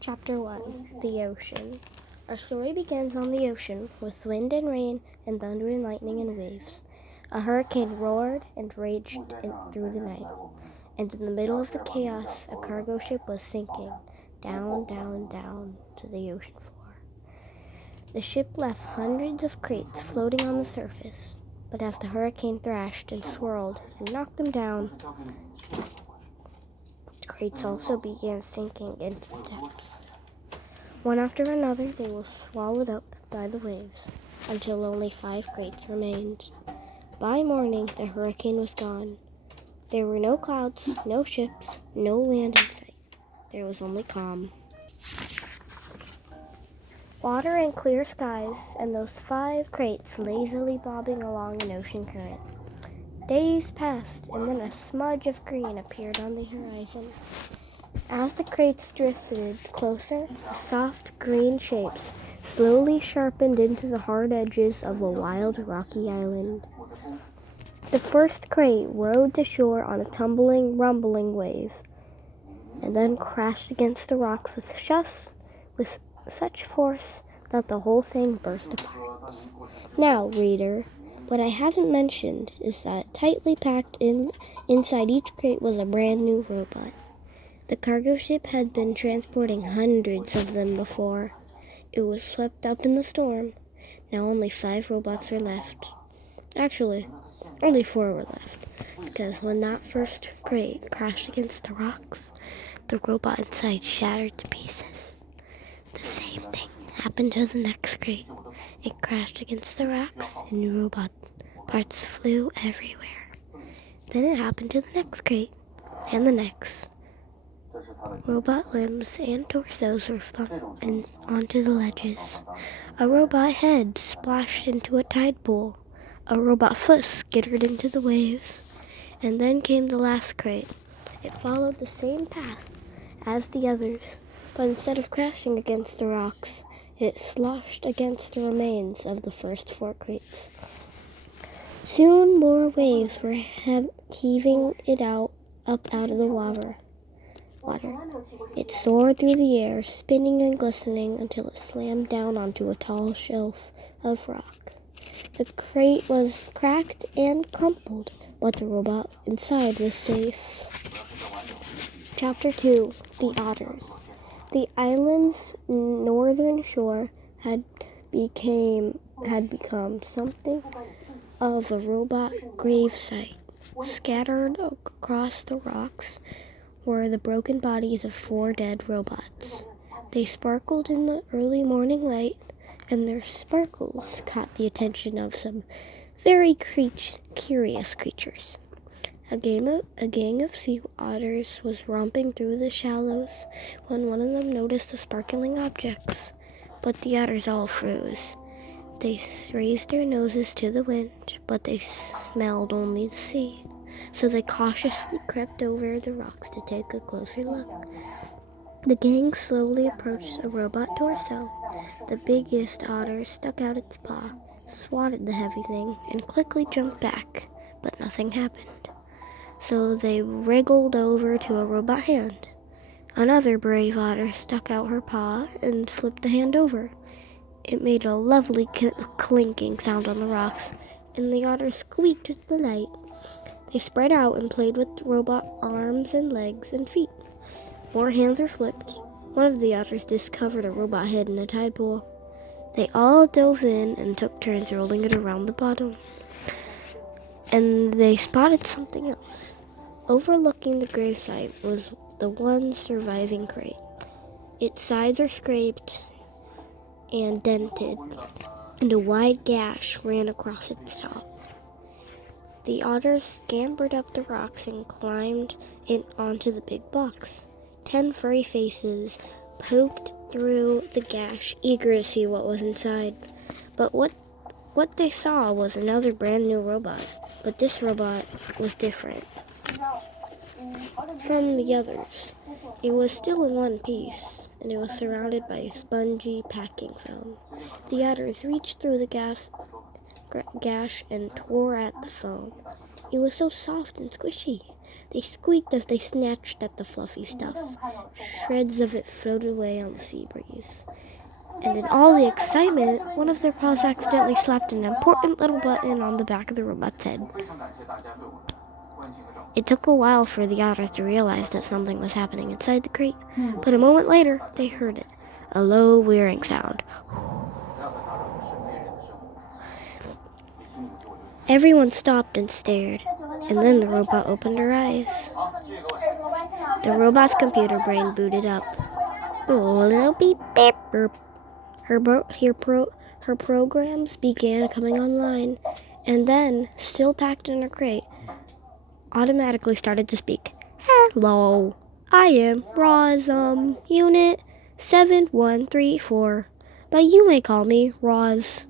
Chapter 1. The Ocean. Our story begins on the ocean, with wind and rain, and thunder and lightning and waves. A hurricane roared and raged through the night, and in the middle of the chaos, a cargo ship was sinking, down, down, down to the ocean floor. The ship left hundreds of crates floating on the surface, but as the hurricane thrashed and swirled and knocked them down, crates also began sinking into the depths. One after another, they were swallowed up by the waves, until only 5 crates remained. By morning, the hurricane was gone. There were no clouds, no ships, no land in sight. There was only calm. Water and clear skies, and those 5 crates lazily bobbing along an ocean current. Days passed, and then a smudge of green appeared on the horizon. As the crates drifted closer, the soft green shapes slowly sharpened into the hard edges of a wild rocky island. The first crate rode to shore on a tumbling, rumbling wave, and then crashed against the rocks with such force that the whole thing burst apart. Now, reader, what I haven't mentioned is that tightly packed inside each crate was a brand new robot. The cargo ship had been transporting hundreds of them before. It was swept up in the storm. Now only 5 robots were left. Actually, only 4 were left, because when that first crate crashed against the rocks, the robot inside shattered to pieces. The same thing happened to the next crate. It crashed against the rocks, and robot parts flew everywhere. Then it happened to the next crate, and the next. Robot limbs and torsos were flung onto the ledges. A robot head splashed into a tide pool. A robot foot skittered into the waves. And then came the last crate. It followed the same path as the others, but instead of crashing against the rocks, it sloshed against the remains of the first 4 crates. Soon more waves were heaving it up out of the water. It soared through the air, spinning and glistening until it slammed down onto a tall shelf of rock. The crate was cracked and crumpled, but the robot inside was safe. Chapter 2. The Otters. The island's northern shore had become something of a robot gravesite. Scattered across the rocks were the broken bodies of 4 dead robots. They sparkled in the early morning light, and their sparkles caught the attention of some very curious creatures. A gang of sea otters was romping through the shallows when one of them noticed the sparkling objects, but the otters all froze. They raised their noses to the wind, but they smelled only the sea. So they cautiously crept over the rocks to take a closer look. The gang slowly approached a robot torso. The biggest otter stuck out its paw, swatted the heavy thing, and quickly jumped back, but nothing happened. So they wriggled over to a robot hand. Another brave otter stuck out her paw and flipped the hand over. It made a lovely clinking sound on the rocks, and the otter squeaked with delight. They spread out and played with robot arms and legs and feet. More hands were flipped. One of the otters discovered a robot head in a tide pool. They all dove in and took turns rolling it around the bottom. And they spotted something else. Overlooking the gravesite was the one surviving crate. Its sides were scraped and dented, and a wide gash ran across its top. The otters scampered up the rocks and climbed onto the big box. 10 furry faces poked through the gash, eager to see what was inside. But what they saw was another brand new robot. But this robot was different from the others. It was still in one piece, and it was surrounded by a spongy packing film. The otters reached through the gash and tore at the foam. It was so soft and squishy They squeaked as they snatched at the fluffy stuff. Shreds of it floated away on the sea breeze. And in all the excitement, one of their paws accidentally slapped an important little button on the back of the robot's head. It took a while for the otters to realize that something was happening inside the crate, but a moment later, they heard it. A low, whirring sound. Everyone stopped and stared, and then the robot opened her eyes. The robot's computer brain booted up. Beep, beep, beep. Her programs began coming online, and then, still packed in her crate, automatically started to speak. Hello, I am Roz, Unit 7134, but you may call me Roz.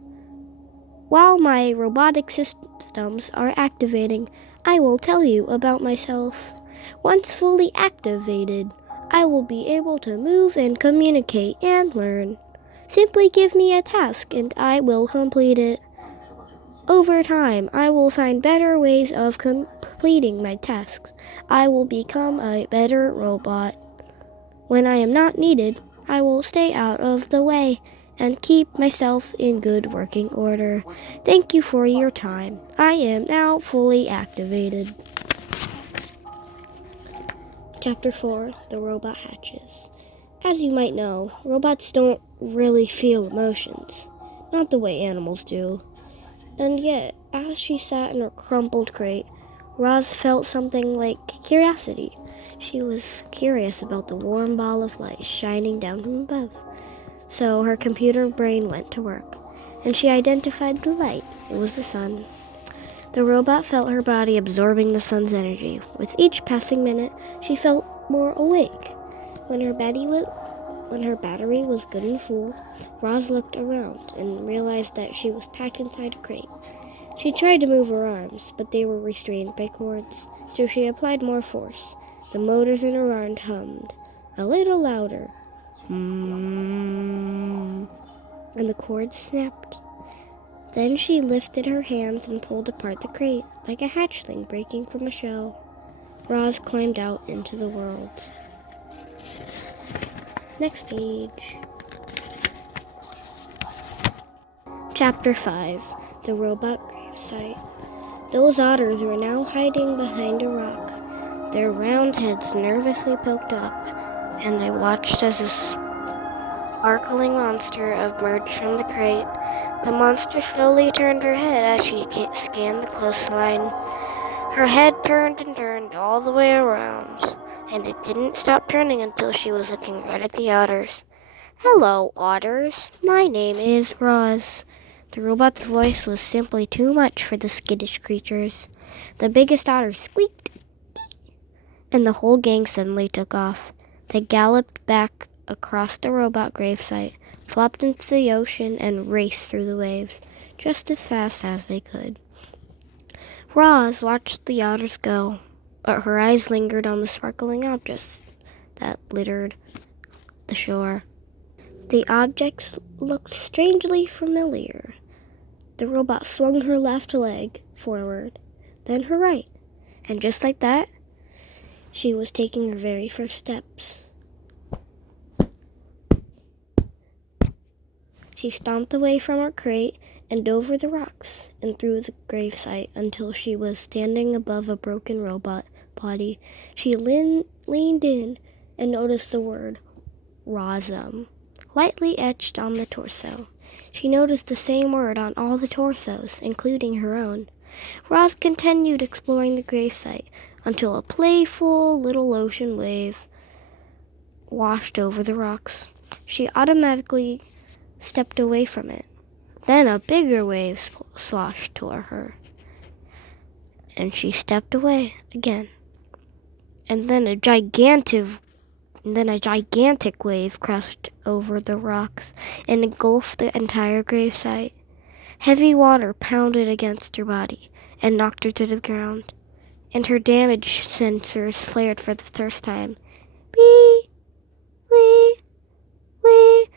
While my robotic systems are activating, I will tell you about myself. Once fully activated, I will be able to move and communicate and learn. Simply give me a task and I will complete it. Over time, I will find better ways of completing my tasks. I will become a better robot. When I am not needed, I will stay out of the way and keep myself in good working order. Thank you for your time. I am now fully activated. Chapter 4, The Robot Hatches. As you might know, robots don't really feel emotions, not the way animals do. And yet, as she sat in her crumpled crate, Roz felt something like curiosity. She was curious about the warm ball of light shining down from above. So her computer brain went to work, and she identified the light. It was the sun. The robot felt her body absorbing the sun's energy. With each passing minute, she felt more awake. When her battery was good and full, Roz looked around and realized that she was packed inside a crate. She tried to move her arms, but they were restrained by cords, so she applied more force. The motors in her arms hummed, a little louder, and the cords snapped. Then she lifted her hands and pulled apart the crate, like a hatchling breaking from a shell. Roz climbed out into the world. Next page. Chapter 5, The Robot Gravesite. Those otters were now hiding behind a rock, their round heads nervously poked up, and they watched as a sparkling monster emerged from the crate. The monster slowly turned her head as she scanned the coastline. Her head turned and turned all the way around, and it didn't stop turning until she was looking right at the otters. Hello, otters. My name is Roz. The robot's voice was simply too much for the skittish creatures. The biggest otter squeaked, and the whole gang suddenly took off. They galloped back across the robot gravesite, flopped into the ocean, and raced through the waves, just as fast as they could. Roz watched the otters go, but her eyes lingered on the sparkling objects that littered the shore. The objects looked strangely familiar. The robot swung her left leg forward, then her right, and just like that, she was taking her very first steps. She stomped away from her crate and over the rocks and through the gravesite until she was standing above a broken robot body. She leaned in and noticed the word Rozum lightly etched on the torso. She noticed the same word on all the torsos, including her own. Roz continued exploring the gravesite until a playful little ocean wave washed over the rocks. She automatically stepped away from it. Then a bigger wave sloshed toward her, and she stepped away again. And then a gigantic wave crashed over the rocks and engulfed the entire gravesite. Heavy water pounded against her body and knocked her to the ground, and her damage sensors flared for the first time. Wee, wee, wee.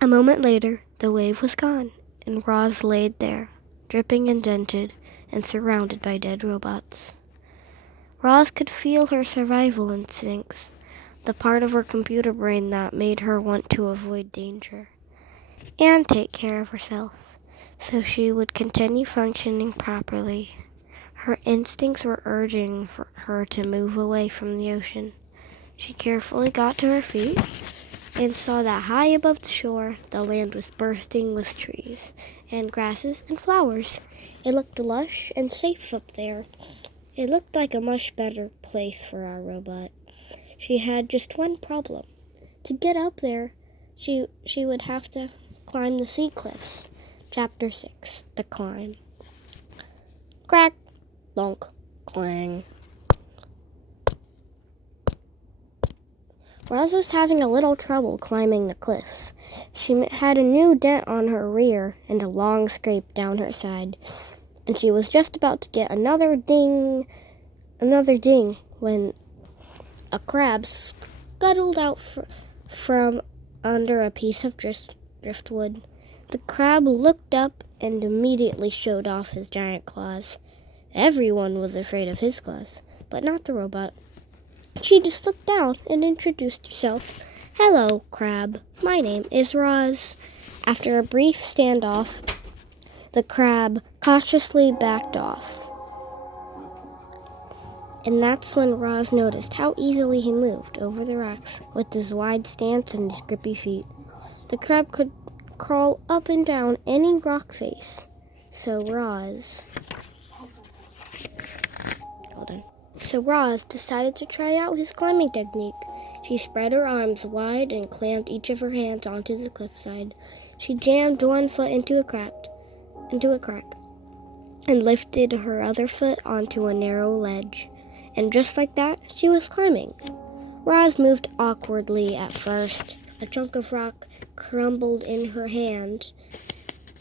A moment later, the wave was gone, and Roz laid there, dripping and dented, and surrounded by dead robots. Roz could feel her survival instincts, the part of her computer brain that made her want to avoid danger and take care of herself so she would continue functioning properly. Her instincts were urging for her to move away from the ocean. She carefully got to her feet and saw that high above the shore, the land was bursting with trees and grasses and flowers. It looked lush and safe up there. It looked like a much better place for our robot. She had just one problem. To get up there, she would have to climb the sea cliffs. Chapter 6, The Climb. Crack, thunk, clang. Roz was having a little trouble climbing the cliffs. She had a new dent on her rear and a long scrape down her side, and she was just about to get another ding, when a crab scuttled out from under a piece of driftwood. The crab looked up and immediately showed off his giant claws. Everyone was afraid of his claws, but not the robot. She just looked down and introduced herself. "Hello, crab. My name is Roz." After a brief standoff, the crab cautiously backed off. And that's when Roz noticed how easily he moved over the rocks with his wide stance and his grippy feet. The crab could crawl up and down any rock face. So Roz decided to try out his climbing technique. She spread her arms wide and clammed each of her hands onto the cliffside. She jammed one foot into a crack, and lifted her other foot onto a narrow ledge. And just like that, she was climbing. Roz moved awkwardly at first. A chunk of rock crumbled in her hand,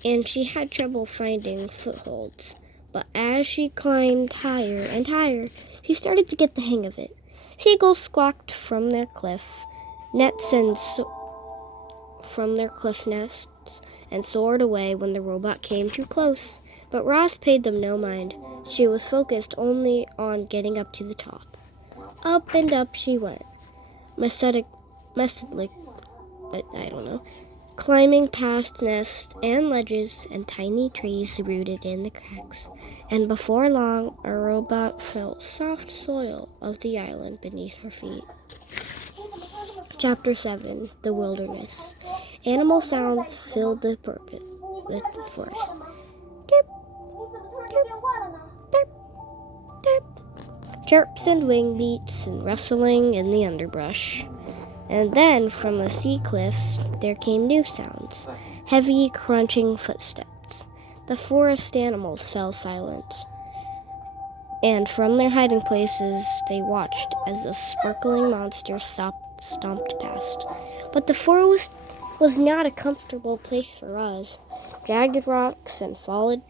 and she had trouble finding footholds. But as she climbed higher and higher, she started to get the hang of it. Seagulls squawked from their cliff nests and soared away when the robot came too close. But Roz paid them no mind. She was focused only on getting up to the top. Up and up she went, climbing past nests and ledges and tiny trees rooted in the cracks. And before long, a robot felt soft soil of the island beneath her feet. Chapter 7, The Wilderness. Animal sounds filled the forest. Chirp, chirp, chirp, chirp. Chirps and wing beats and rustling in the underbrush. And then from the sea cliffs there came new sounds, heavy crunching footsteps. The forest animals fell silent, and from their hiding places they watched as a sparkling monster stomped past. But the forest was not a comfortable place for Roz. Jagged rocks and fallen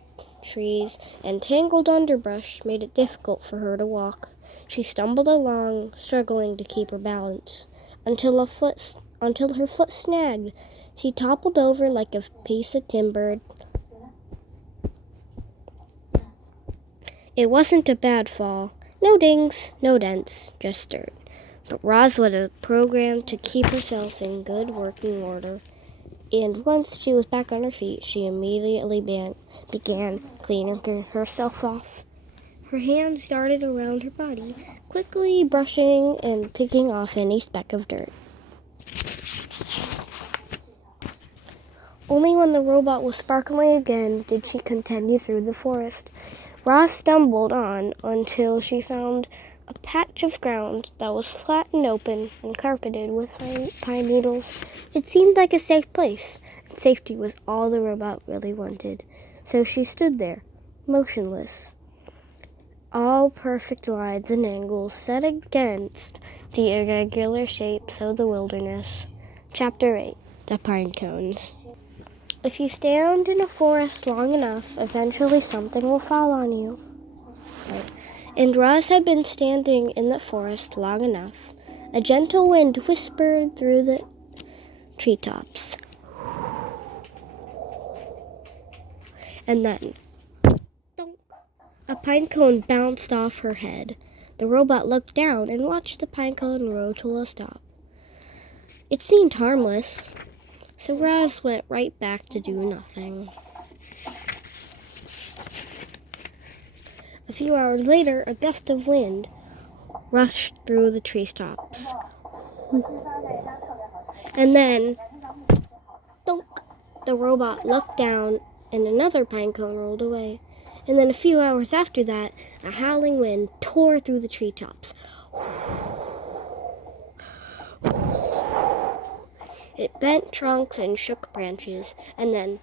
trees and tangled underbrush made it difficult for her to walk. She stumbled along, struggling to keep her balance, until her foot snagged. She toppled over like a piece of timber. It wasn't a bad fall. No dings, no dents, just dirt. But Roz was programmed to keep herself in good working order. And once she was back on her feet, she immediately began cleaning herself off. Her hands darted around her body, quickly brushing and picking off any speck of dirt. Only when the robot was sparkling again did she continue through the forest. Roz stumbled on until she found a patch of ground that was flat and open and carpeted with pine needles. It seemed like a safe place, and safety was all the robot really wanted. So she stood there, motionless, all perfect lines and angles set against the irregular shapes of the wilderness. Chapter 8, The Pine Cones. If you stand in a forest long enough, eventually something will fall on you. Right. And Roz had been standing in the forest long enough. A gentle wind whispered through the treetops. And then, thunk, a pine cone bounced off her head. The robot looked down and watched the pinecone roll to a stop. It seemed harmless, so Roz went right back to do nothing. A few hours later, a gust of wind rushed through the tree tops. And then, donk, the robot looked down and another pinecone rolled away. And then a few hours after that, a howling wind tore through the treetops. It bent trunks and shook branches, and then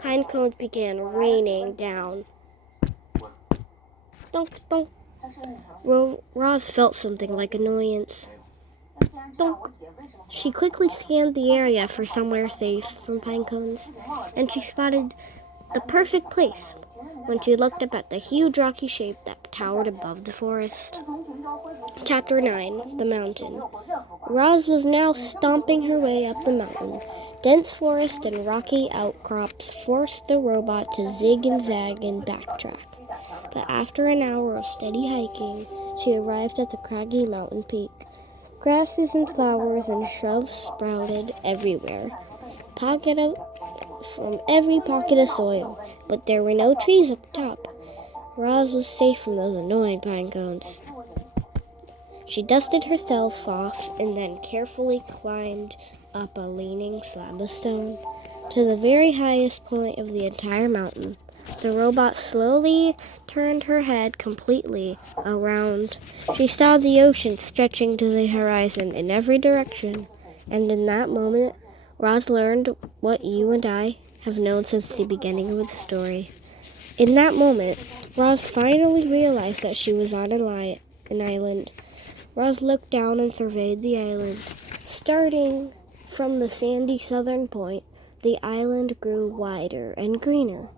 pine cones began raining down. Donk, donk. Roz felt something like annoyance. Donk. She quickly scanned the area for somewhere safe from pine cones, and she spotted the perfect place when she looked up at the huge rocky shape that towered above the forest. Chapter 9, The Mountain. Roz was now stomping her way up the mountain. Dense forest and rocky outcrops forced the robot to zig and zag and backtrack. But after an hour of steady hiking, she arrived at the craggy mountain peak. Grasses and flowers and shrubs sprouted everywhere, from every pocket of soil, but there were no trees at the top. Roz was safe from those annoying pine cones. She dusted herself off and then carefully climbed up a leaning slab of stone to the very highest point of the entire mountain. The robot slowly turned her head completely around. She saw the ocean stretching to the horizon in every direction, and in that moment, Roz learned what you and I have known since the beginning of the story. In that moment, Roz finally realized that she was on an island. Roz looked down and surveyed the island. Starting from the sandy southern point, the island grew wider and greener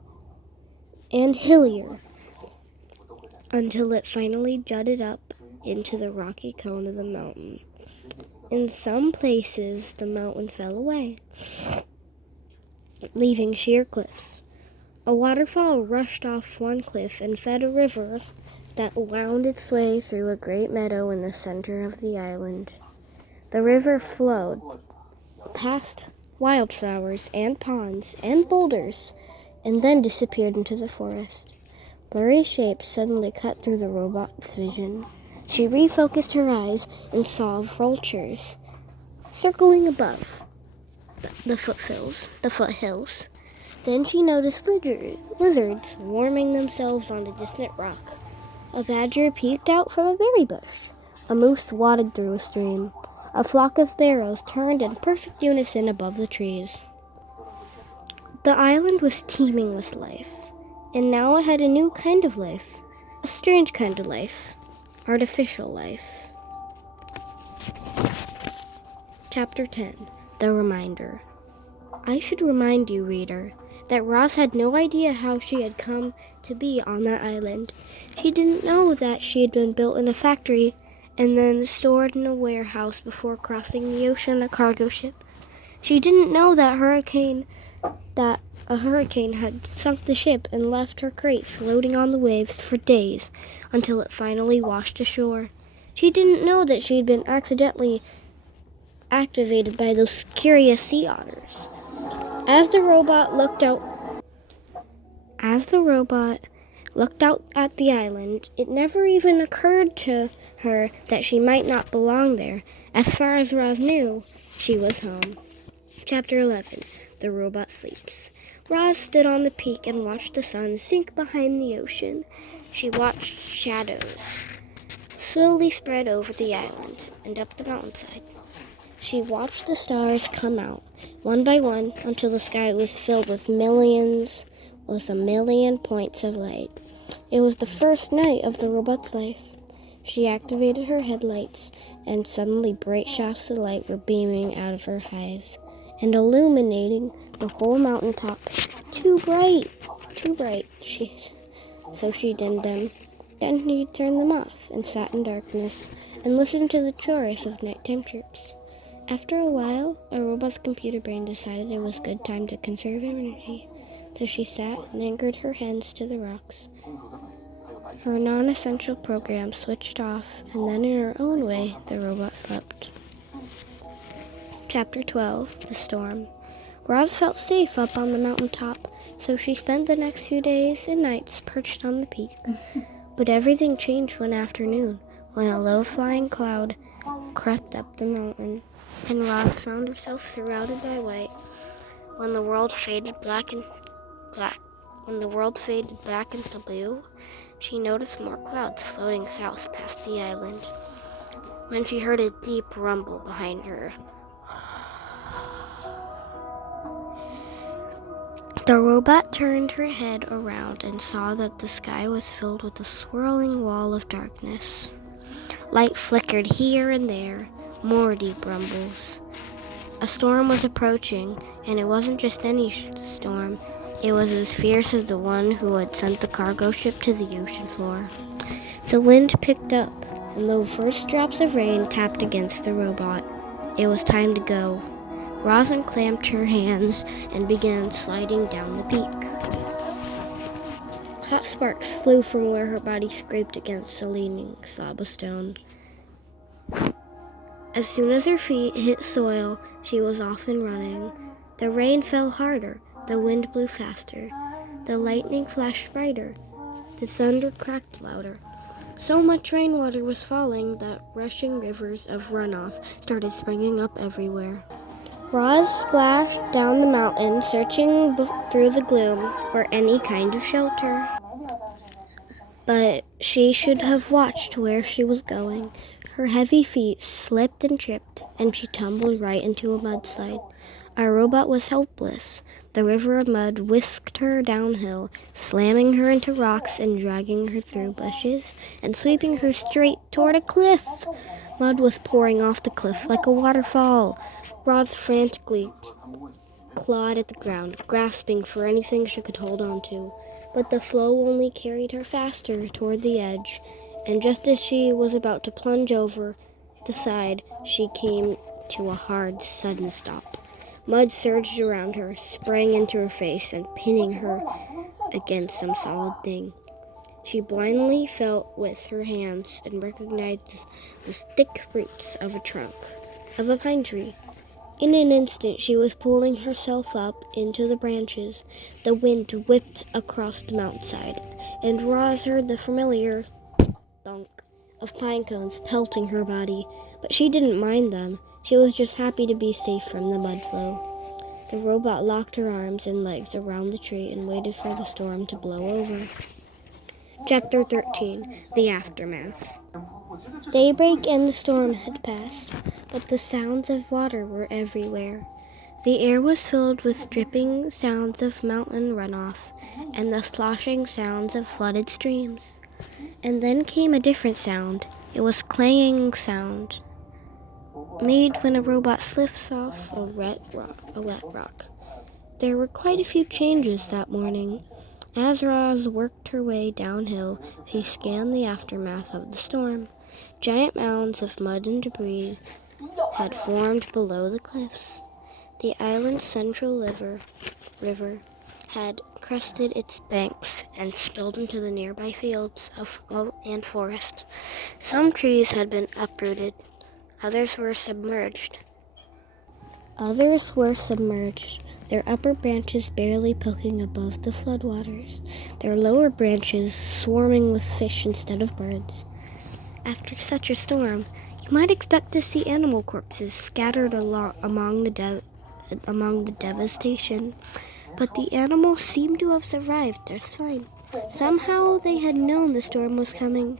and hillier until it finally jutted up into the rocky cone of the mountain. In some places, the mountain fell away, leaving sheer cliffs. A waterfall rushed off one cliff and fed a river that wound its way through a great meadow in the center of the island. The river flowed past wildflowers and ponds and boulders, and then disappeared into the forest. Blurry shapes suddenly cut through the robot's vision. She refocused her eyes and saw vultures circling above the foothills. Then she noticed lizards warming themselves on a distant rock. A badger peeked out from a berry bush. A moose waded through a stream. A flock of sparrows turned in perfect unison above the trees. The island was teeming with life, and now it had a new kind of life, a strange kind of life, artificial life. Chapter 10, The Reminder. I should remind you, reader, that Roz had no idea how she had come to be on that island. She didn't know that she had been built in a factory and then stored in a warehouse before crossing the ocean on a cargo ship. She didn't know that a hurricane had sunk the ship and left her crate floating on the waves for days until it finally washed ashore. She didn't know that she had been accidentally activated by those curious sea otters. As the robot looked out at the island, it never even occurred to her that she might not belong there. As far as Roz knew, she was home. Chapter 11, The Robot Sleeps. Roz stood on the peak and watched the sun sink behind the ocean. She watched shadows slowly spread over the island and up the mountainside. She watched the stars come out, one by one, until the sky was filled with a million points of light. It was the first night of the robot's life. She activated her headlights, and suddenly bright shafts of light were beaming out of her eyes and illuminating the whole mountaintop. Too bright, so she dimmed them. Then she turned them off and sat in darkness and listened to the chorus of nighttime chirps. After a while, a robot's computer brain decided it was a good time to conserve energy, so she sat and anchored her hands to the rocks. Her non-essential program switched off, and then in her own way, the robot slept. Chapter 12, The Storm. Roz felt safe up on the mountaintop, so she spent the next few days and nights perched on the peak. But everything changed one afternoon, when a low-flying cloud crept up the mountain, and Roz found herself surrounded by white. When the world faded black into blue, she noticed more clouds floating south past the island. When she heard a deep rumble behind her, the robot turned her head around and saw that the sky was filled with a swirling wall of darkness. Light flickered here and there, more deep rumbles. A storm was approaching, and it wasn't just any storm. It was as fierce as the one who had sent the cargo ship to the ocean floor. The wind picked up, and the first drops of rain tapped against the robot. It was time to go. Roz unclamped her hands and began sliding down the peak. Hot sparks flew from where her body scraped against a leaning slab of stone. As soon as her feet hit soil, she was off and running. The rain fell harder, the wind blew faster, the lightning flashed brighter, the thunder cracked louder. So much rainwater was falling that rushing rivers of runoff started springing up everywhere. Roz splashed down the mountain, searching through the gloom for any kind of shelter. But she should have watched where she was going. Her heavy feet slipped and tripped, and she tumbled right into a mudslide. Our robot was helpless. The river of mud whisked her downhill, slamming her into rocks and dragging her through bushes and sweeping her straight toward a cliff. Mud was pouring off the cliff like a waterfall. Roz frantically clawed at the ground, grasping for anything she could hold on to. But the flow only carried her faster toward the edge, and just as she was about to plunge over the side, she came to a hard, sudden stop. Mud surged around her, sprang into her face, and pinning her against some solid thing. She blindly felt with her hands and recognized the thick roots of a trunk of a pine tree. In an instant, she was pulling herself up into the branches. The wind whipped across the mountainside, and Roz heard the familiar thunk of pine cones pelting her body, but she didn't mind them. She was just happy to be safe from the mud flow. The robot locked her arms and legs around the tree and waited for the storm to blow over. Chapter 13, The Aftermath. Daybreak and the storm had passed, but the sounds of water were everywhere. The air was filled with dripping sounds of mountain runoff and the sloshing sounds of flooded streams. And then came a different sound. It was clanging sound, made when a robot slips off a wet rock. There were quite a few changes that morning. As Roz worked her way downhill, she scanned the aftermath of the storm. Giant mounds of mud and debris had formed below the cliffs. The island's central river had crested its banks and spilled into the nearby fields and forest. Some trees had been uprooted. Others were submerged, their upper branches barely poking above the floodwaters, their lower branches swarming with fish instead of birds. After such a storm, you might expect to see animal corpses scattered among the devastation, but the animals seemed to have survived just fine. Somehow they had known the storm was coming,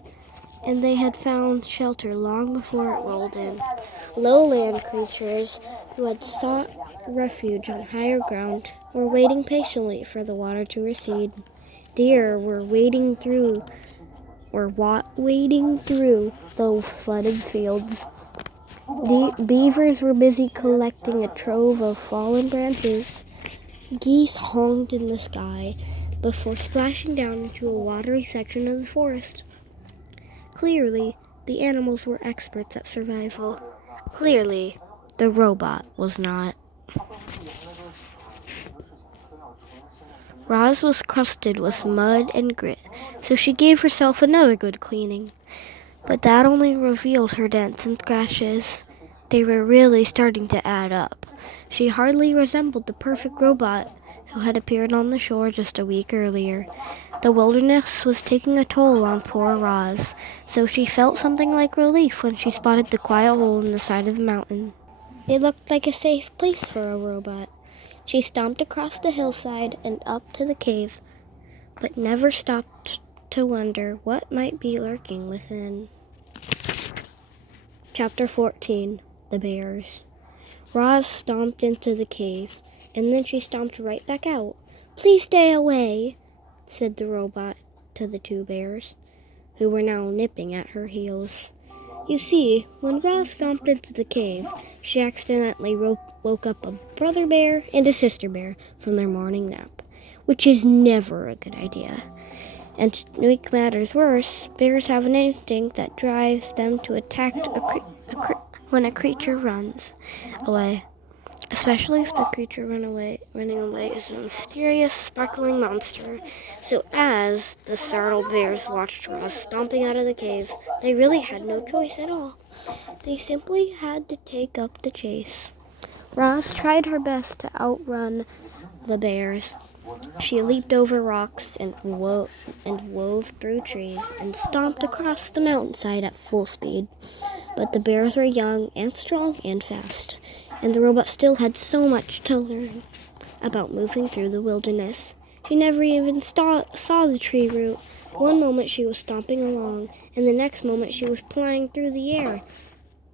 and they had found shelter long before it rolled in. Lowland creatures who had sought refuge on higher ground were waiting patiently for the water to recede. Deer were wading through the flooded fields. Beavers were busy collecting a trove of fallen branches. Geese honked in the sky before splashing down into a watery section of the forest. Clearly, the animals were experts at survival. Clearly, the robot was not. Roz was crusted with mud and grit, so she gave herself another good cleaning. But that only revealed her dents and scratches. They were really starting to add up. She hardly resembled the perfect robot who had appeared on the shore just a week earlier. The wilderness was taking a toll on poor Roz, so she felt something like relief when she spotted the quiet hole in the side of the mountain. It looked like a safe place for a robot. She stomped across the hillside and up to the cave, but never stopped to wonder what might be lurking within. Chapter 14. The Bears. Roz stomped into the cave, and then she stomped right back out. "Please stay away," said the robot to the two bears, who were now nipping at her heels. You see, when Roz stomped into the cave, she accidentally woke up a brother bear and a sister bear from their morning nap, which is never a good idea. And to make matters worse, bears have an instinct that drives them to attack when a creature runs away, especially if the creature running away is a mysterious, sparkling monster. So as the startled bears watched Roz stomping out of the cave, they really had no choice at all. They simply had to take up the chase. Roz tried her best to outrun the bears. She leaped over rocks and wove through trees and stomped across the mountainside at full speed. But the bears were young and strong and fast, and the robot still had so much to learn about moving through the wilderness. She never even saw the tree root. One moment she was stomping along, and the next moment she was flying through the air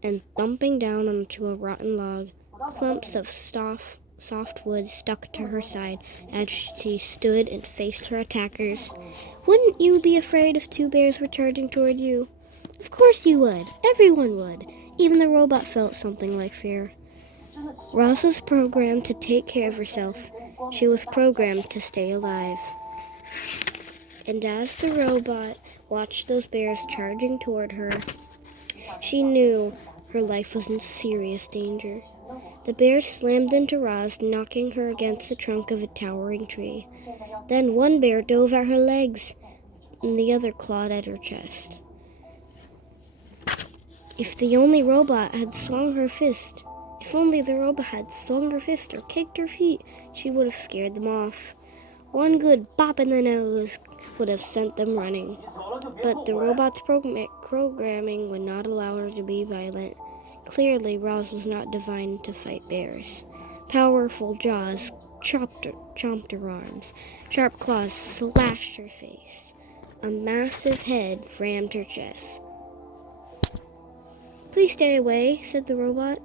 and thumping down onto a rotten log. Clumps of soft wood stuck to her side as she stood and faced her attackers. Wouldn't you be afraid if two bears were charging toward you? Of course you would. Everyone would. Even the robot felt something like fear. Roz was programmed to take care of herself. She was programmed to stay alive. And as the robot watched those bears charging toward her, she knew her life was in serious danger. The bears slammed into Roz, knocking her against the trunk of a towering tree. Then one bear dove at her legs, and the other clawed at her chest. If the only robot had swung her fist, If only the robot had swung her fist or kicked her feet, she would have scared them off. One good bop in the nose would have sent them running. But the robot's programming would not allow her to be violent. Clearly, Roz was not designed to fight bears. Powerful jaws chomped her arms. Sharp claws slashed her face. A massive head rammed her chest. "Please stay away," said the robot.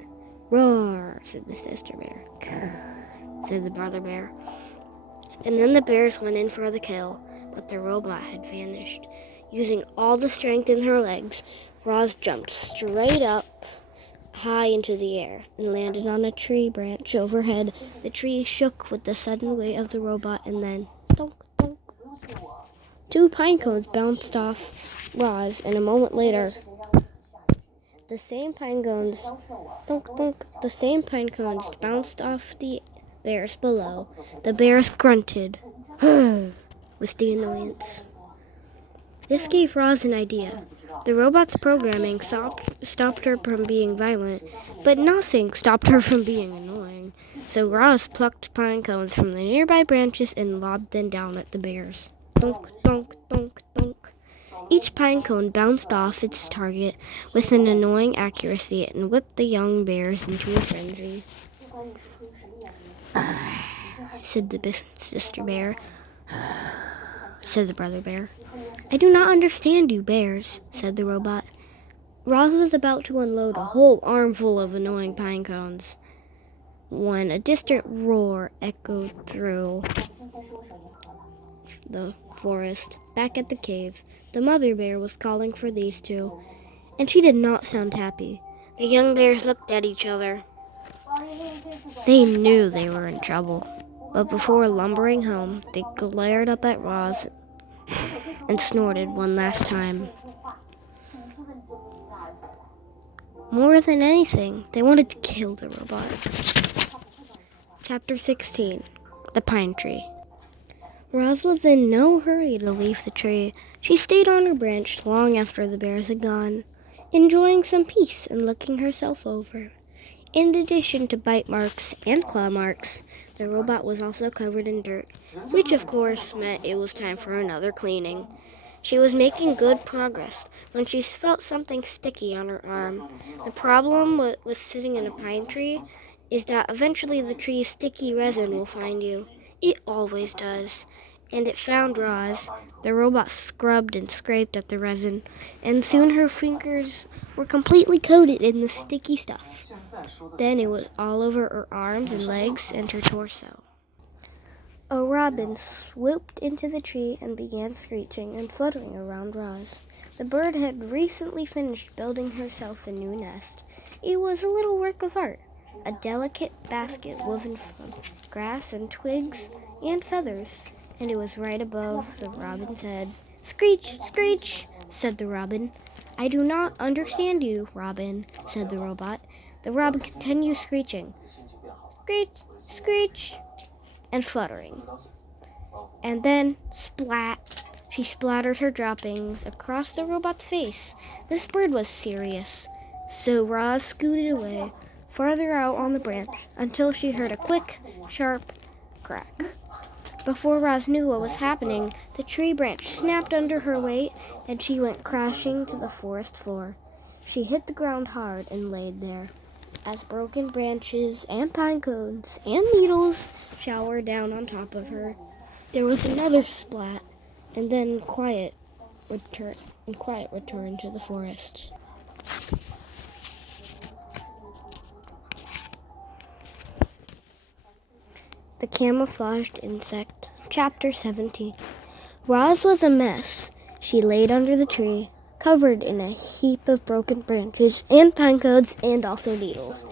"Roar," said the sister bear. "Grrr," said the brother bear. And then the bears went in for the kill, but the robot had vanished. Using all the strength in her legs, Roz jumped straight up high into the air and landed on a tree branch overhead. The tree shook with the sudden weight of the robot, and then thunk, thunk. 2 pine cones bounced off Roz, and a moment later, the same pine cones bounced off the bears below. The bears grunted with the annoyance. This gave Roz an idea. The robot's programming stopped her from being violent, but nothing stopped her from being annoying. So Roz plucked pine cones from the nearby branches and lobbed them down at the bears. Thunk, thunk, thunk, thunk. Each pine cone bounced off its target with an annoying accuracy and whipped the young bears into a frenzy. Said the sister bear. Said the brother bear. "I do not understand you bears," said the robot. Roz was about to unload a whole armful of annoying pine cones when a distant roar echoed through the forest. Back at the cave, the mother bear was calling for these two, and she did not sound happy. The young bears looked at each other. They knew they were in trouble, but before lumbering home, they glared up at Roz and snorted one last time. More than anything, they wanted to kill the robot. Chapter 16. The Pine Tree. Roz was in no hurry to leave the tree. She stayed on her branch long after the bears had gone, enjoying some peace and looking herself over. In addition to bite marks and claw marks, the robot was also covered in dirt, which of course meant it was time for another cleaning. She was making good progress when she felt something sticky on her arm. The problem with sitting in a pine tree is that eventually the tree's sticky resin will find you. It always does. And it found Roz. The robot scrubbed and scraped at the resin, and soon her fingers were completely coated in the sticky stuff. Then it was all over her arms and legs and her torso. A robin swooped into the tree and began screeching and fluttering around Roz. The bird had recently finished building herself a new nest. It was a little work of art, a delicate basket woven from grass and twigs and feathers, and it was right above the robin's head. "Screech, screech," said the robin. "I do not understand you, Robin," said the robot. The robin continued screeching, "Screech, screech," and fluttering. And then, splat, she splattered her droppings across the robot's face. This bird was serious. So Roz scooted away, farther out on the branch, until she heard a quick, sharp crack. Before Roz knew what was happening, the tree branch snapped under her weight, and she went crashing to the forest floor. She hit the ground hard and laid there, as broken branches and pine cones and needles showered down on top of her. There was another splat, and then quiet returned to the forest. The Camouflaged Insect, Chapter 17. Roz was a mess. She laid under the tree, covered in a heap of broken branches and pine cones and also needles.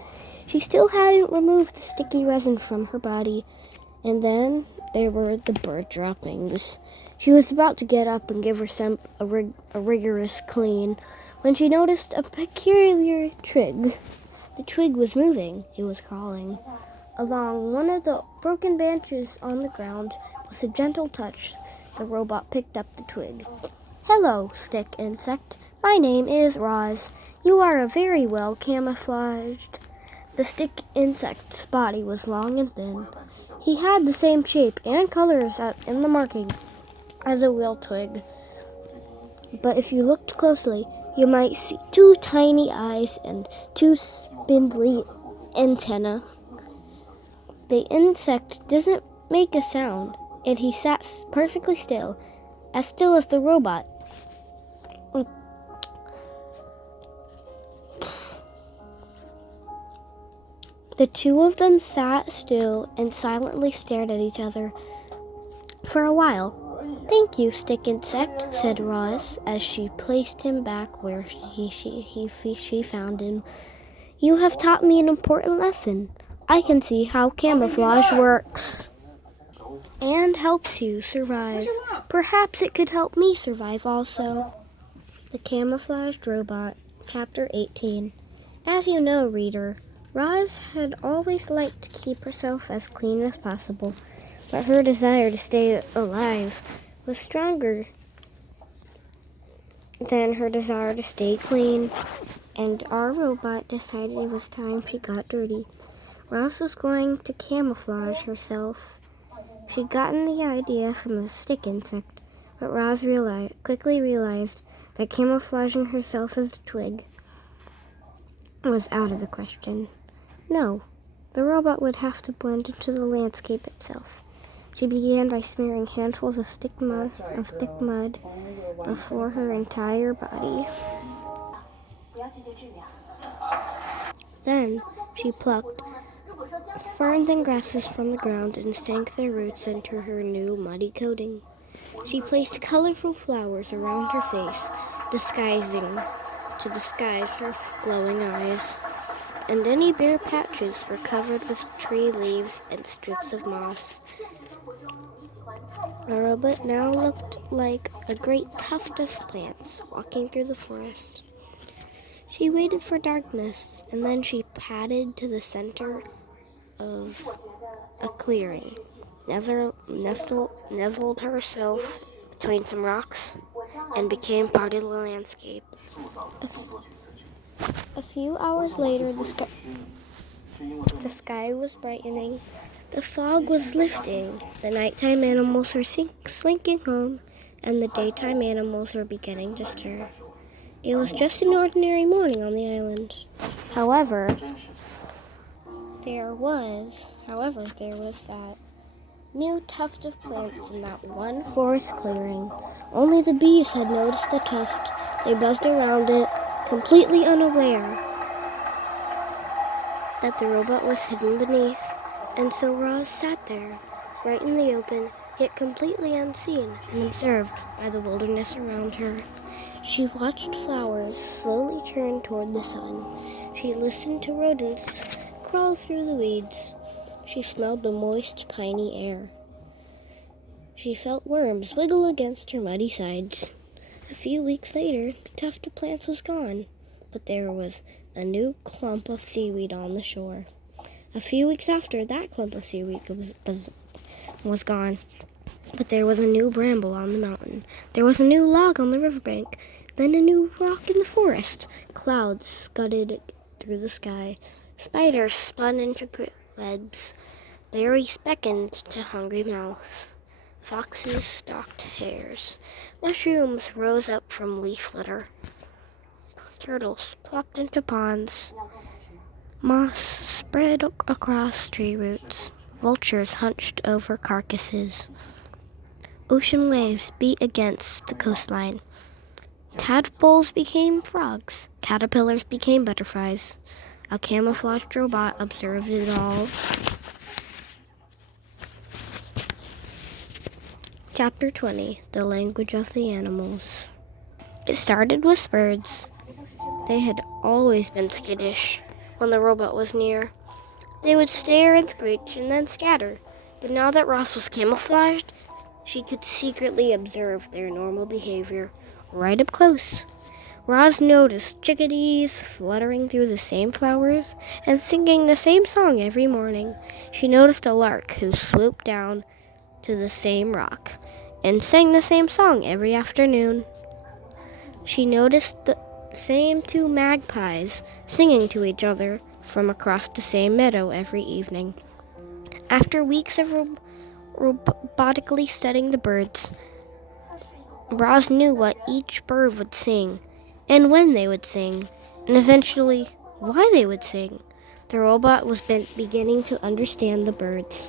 She still hadn't removed the sticky resin from her body, and then there were the bird droppings. She was about to get up and give herself a rigorous clean when she noticed a peculiar twig. The twig was moving. It was crawling along one of the broken branches on the ground. With a gentle touch, the robot picked up the twig. "Hello, stick insect. My name is Roz. You are very well camouflaged." The stick insect's body was long and thin. He had the same shape and colors in the marking as a real twig. But if you looked closely, you might see two tiny eyes and two spindly antennae. The insect doesn't make a sound, and he sat perfectly still as the robot. The two of them sat still and silently stared at each other for a while. "Thank you, stick insect," said Roz as she placed him back where she found him. "You have taught me an important lesson. I can see how camouflage works and helps you survive. Perhaps it could help me survive also." The Camouflaged Robot, Chapter 18. As you know, reader, Roz had always liked to keep herself as clean as possible, but her desire to stay alive was stronger than her desire to stay clean, and our robot decided it was time she got dirty. Roz was going to camouflage herself. She'd gotten the idea from the stick insect, but Roz quickly realized that camouflaging herself as a twig was out of the question. No, the robot would have to blend into the landscape itself. She began by smearing handfuls of thick mud before her entire body. Then she plucked ferns and grasses from the ground and sank their roots into her new muddy coating. She placed colorful flowers around her face, disguise her glowing eyes, and any bare patches were covered with tree leaves and strips of moss. The robot now looked like a great tuft of plants walking through the forest. She waited for darkness, and then she padded to the center of a clearing. nestled herself between some rocks and became part of the landscape. A few hours later, the sky was brightening. The fog was lifting. The nighttime animals were slinking home, and the daytime animals were beginning to stir. It was just an ordinary morning on the island. However, there was that new tuft of plants in that one forest clearing. Only the bees had noticed the tuft. They buzzed around it, completely unaware that the robot was hidden beneath. And so Roz sat there, right in the open, yet completely unseen and observed by the wilderness around her. She watched flowers slowly turn toward the sun. She listened to rodents crawl through the weeds. She smelled the moist, piney air. She felt worms wiggle against her muddy sides. A few weeks later, the tuft of plants was gone, but there was a new clump of seaweed on the shore. A few weeks after, that clump of seaweed was gone, but there was a new bramble on the mountain. There was a new log on the riverbank, then a new rock in the forest. Clouds scudded through the sky. Spiders spun into webs. Berries beckoned to hungry mouths. Foxes stalked hares. Mushrooms rose up from leaf litter. Turtles plopped into ponds. Moss spread across tree roots. Vultures hunched over carcasses. Ocean waves beat against the coastline. Tadpoles became frogs. Caterpillars became butterflies. A camouflaged robot observed it all. Chapter 20, The Language of the Animals. It started with birds. They had always been skittish when the robot was near. They would stare and screech and then scatter. But now that Roz was camouflaged, she could secretly observe their normal behavior right up close. Roz noticed chickadees fluttering through the same flowers and singing the same song every morning. She noticed a lark who swooped down to the same rock and sang the same song every afternoon. She noticed the same two magpies singing to each other from across the same meadow every evening. After weeks of robotically studying the birds, Roz knew what each bird would sing, and when they would sing, and eventually why they would sing. The robot was beginning to understand the birds.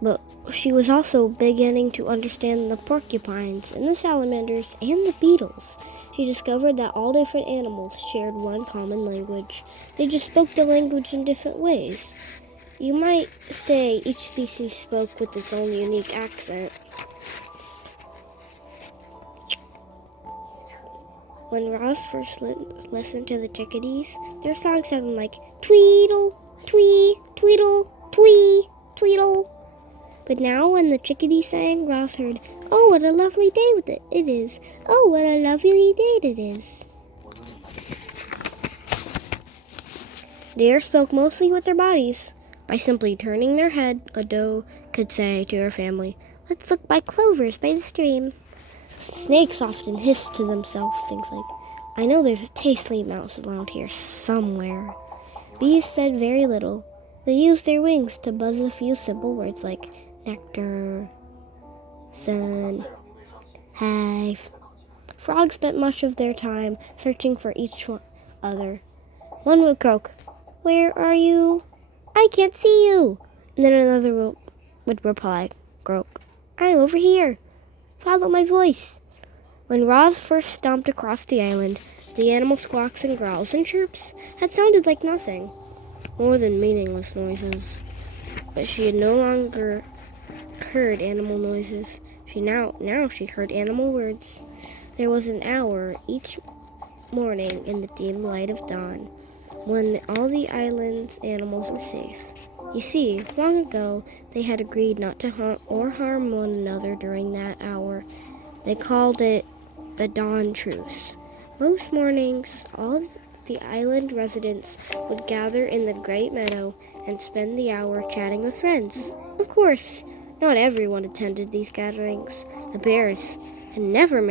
But she was also beginning to understand the porcupines and the salamanders and the beetles. She discovered that all different animals shared one common language. They just spoke the language in different ways. You might say each species spoke with its own unique accent. When Roz first listened to the chickadees, their song sounded like tweedle, twee, tweedle, twee, tweedle. But now when the chickadee sang, Roz heard, "Oh, what a lovely day it is. Oh, what a lovely day it is." Deer spoke mostly with their bodies. By simply turning their head, a doe could say to her family, "Let's look by clovers by the stream." Snakes often hissed to themselves things like, "I know there's a tasty mouse around here somewhere." Bees said very little. They used their wings to buzz a few simple words like nectar, sun, hive. Frogs spent much of their time searching for each other. One would croak, "Where are you? I can't see you." And then another would reply, croak, "I'm over here. Follow my voice." When Roz first stomped across the island, the animal squawks and growls and chirps had sounded like nothing, more than meaningless noises. But she had no longer heard animal noises. Now she heard animal words. There was an hour each morning in the dim light of dawn when all the island's animals were safe. You see, long ago they had agreed not to hunt or harm one another during that hour. They called it the Dawn Truce. Most mornings, all the island residents would gather in the great meadow and spend the hour chatting with friends. Of course, not everyone attended these gatherings. The bears had never made